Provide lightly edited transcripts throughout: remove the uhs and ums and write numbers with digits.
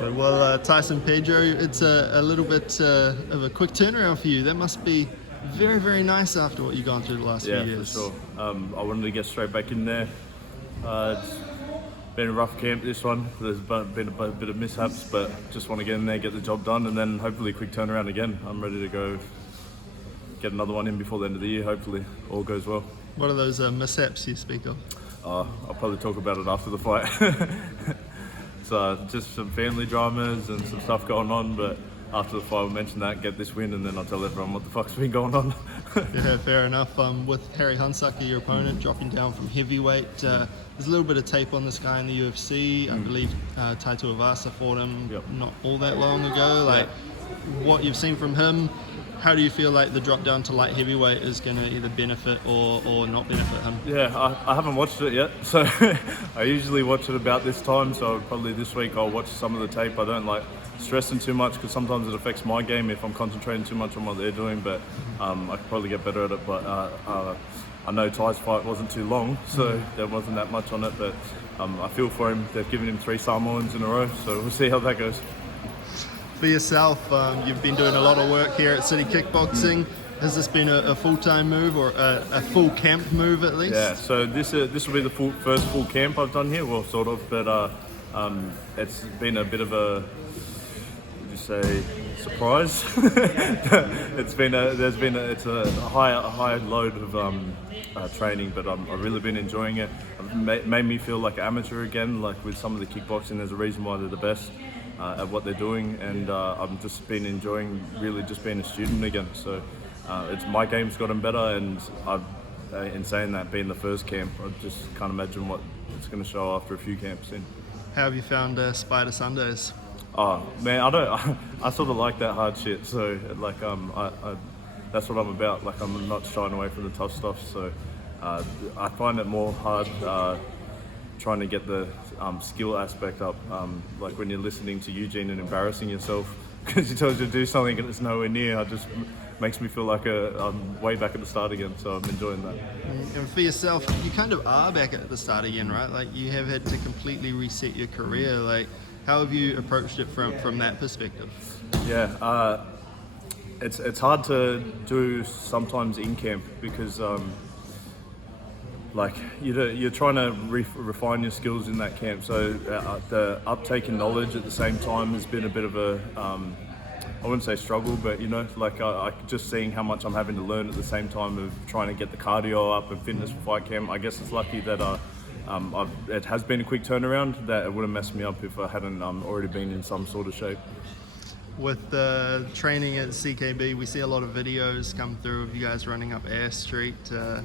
So, well, Tyson Pedro, it's a little bit of a quick turnaround for you. That must be very, very nice after what you've gone through the last few years. Yeah, for sure. I wanted to get straight back in there. It's been a rough camp, this one. There's been a bit of mishaps, but just want to get in there, get the job done, and then hopefully a quick turnaround again. I'm ready to go get another one in before the end of the year. Hopefully all goes well. What are those mishaps you speak of? I'll probably talk about it after the fight. So just some family dramas and some stuff going on, but after the fight we'll mention that, get this win, and then I'll tell everyone what the fuck's been going on. Yeah, fair enough. With Harry Hunsucker, your opponent, dropping down from heavyweight, there's a little bit of tape on this guy in the UFC. I believe Taito Avasa fought him not all that long ago. What you've seen from him, how do you feel like the drop down to light heavyweight is going to either benefit or not benefit him? Yeah, I haven't watched it yet, so I usually watch it about this time, so probably this week I'll watch some of the tape. I don't like stressing too much because sometimes it affects my game if I'm concentrating too much on what they're doing, but I could probably get better at it. But I know Ty's fight wasn't too long, so there wasn't that much on it, but I feel for him. They've given him 3 Samoans in a row, so we'll see how that goes. For yourself, you've been doing a lot of work here at City Kickboxing. Has this been a full-time move or a full camp move at least? Yeah, so this will be the first full camp I've done here, well, sort of, but it's been a bit of a, surprise. It's a high load of training, but I've really been enjoying it. It made me feel like an amateur again. Like with some of the kickboxing, there's a reason why they're the best at what they're doing, and I've just been enjoying really just being a student again. So it's my game's gotten better, and in saying that, being the first camp, I just can't imagine what it's going to show after a few camps in. How have you found Spider Sundays? Oh man, I sort of like that hard shit. So like that's what I'm about. Like I'm not shying away from the tough stuff. So I find it more hard trying to get the skill aspect up. Like when you're listening to Eugene and embarrassing yourself because he tells you to do something and it's nowhere near. It just makes me feel like I'm way back at the start again. So I'm enjoying that. And for yourself, you kind of are back at the start again, right? Like you have had to completely reset your career. Like, how have you approached it from that perspective? Yeah, it's hard to do sometimes in camp because like you're trying to refine your skills in that camp. So the uptake in knowledge at the same time has been a bit of a I wouldn't say struggle, but like I just seeing how much I'm having to learn at the same time of trying to get the cardio up and fitness for fight camp. I guess it's lucky that it has been a quick turnaround, that it would have messed me up if I hadn't already been in some sort of shape. With the training at CKB, we see a lot of videos come through of you guys running up Air Street.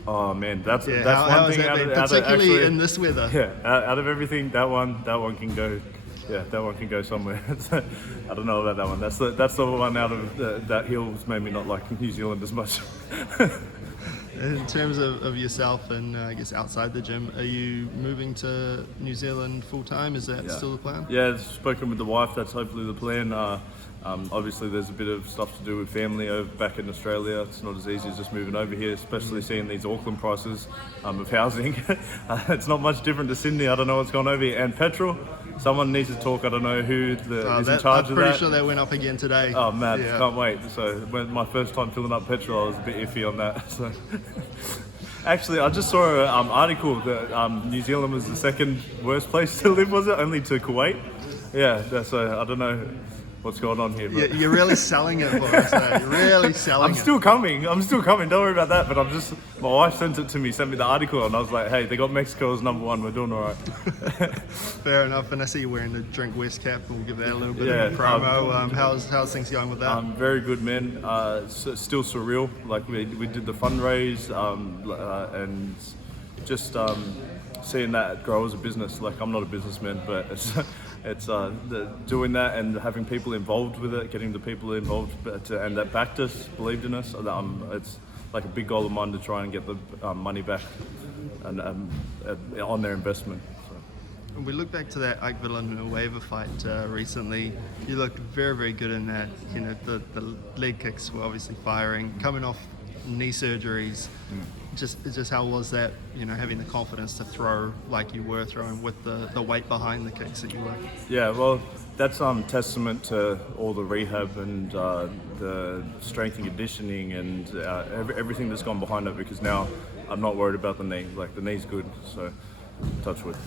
Oh man, that's one thing. Particularly in this weather. Yeah, out of everything, that one can go. Yeah, that one can go somewhere. I don't know about that one. That's the one out of that hill's made me not like New Zealand as much. In terms of yourself and I guess outside the gym, are you moving to New Zealand full time? Is that still the plan? Yeah, I've spoken with the wife. That's hopefully the plan. Obviously, there's a bit of stuff to do with family back in Australia. It's not as easy as just moving over here, especially seeing these Auckland prices of housing. It's not much different to Sydney. I don't know what's gone over here. And petrol. Someone needs to talk. I don't know who is in charge of that. I'm pretty sure they went up again today. Oh man, can't wait. So when my first time filling up petrol, I was a bit iffy on that. So actually, I just saw an article that New Zealand was the second worst place to live. Was it only to Kuwait? Yeah. So I don't know what's going on here. But you're really selling it for us, eh? You're really selling it. I'm still coming. Don't worry about that. But my wife sent me the article, and I was like, hey, they got Mexico as #1. We're doing all right. Fair enough. And I see you're wearing the Drink West cap. We'll give that a little bit of a promo. How's things going with that? Very good, man. Still surreal. Like we did the fundraise and just seeing that grow as a business. Like I'm not a businessman, but it's doing that and having people involved with it, getting the people involved, and that backed us, believed in us. It's like a big goal of mine to try and get the money back and on their investment. So. We look back to that Ike Villanueva fight recently. You looked very, very good in that. The leg kicks were obviously firing, coming off knee surgeries. Just how was that, having the confidence to throw like you were throwing with the weight behind the kicks that you were? Yeah, well, that's testament to all the rehab and the strength and conditioning and everything that's gone behind it, because now I'm not worried about the knee. Like, the knee's good, so touch wood.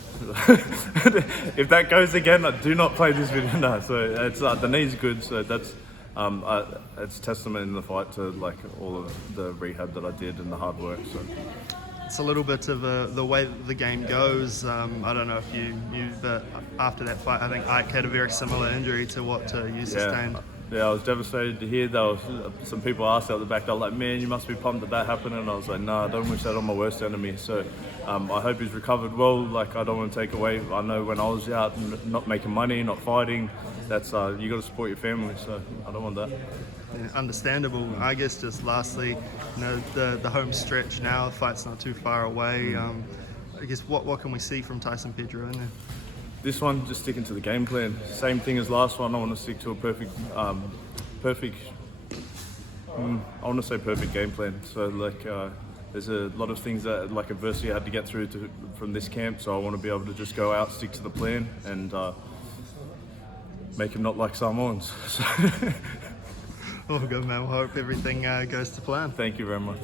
If that goes again, I do not play this video. No, so it's the knee's good, so that's it's testament in the fight to like all of the rehab that I did and the hard work. So it's a little bit of the way that the game goes. I don't know if you knew, but after that fight, I think Ike had a very similar injury to what you sustained. Yeah, I was devastated to hear. There was some people asked out the back. They were like, "Man, you must be pumped that happened." And I was like, "No, I don't wish that on my worst enemy." So I hope he's recovered well. Like, I don't want to take away. I know when I was out and not making money, not fighting, that's you got to support your family. So I don't want that. Yeah, understandable. I guess just lastly, the home stretch now, the fight's not too far away. I guess what can we see from Tyson Pedro in there? This one, just sticking to the game plan. Same thing as last one. I want to stick to a perfect game plan. So like, there's a lot of things that like adversity I had to get through from this camp. So I want to be able to just go out, stick to the plan, and make him not like Samoans. Oh, good man. Well, hope everything goes to plan. Thank you very much.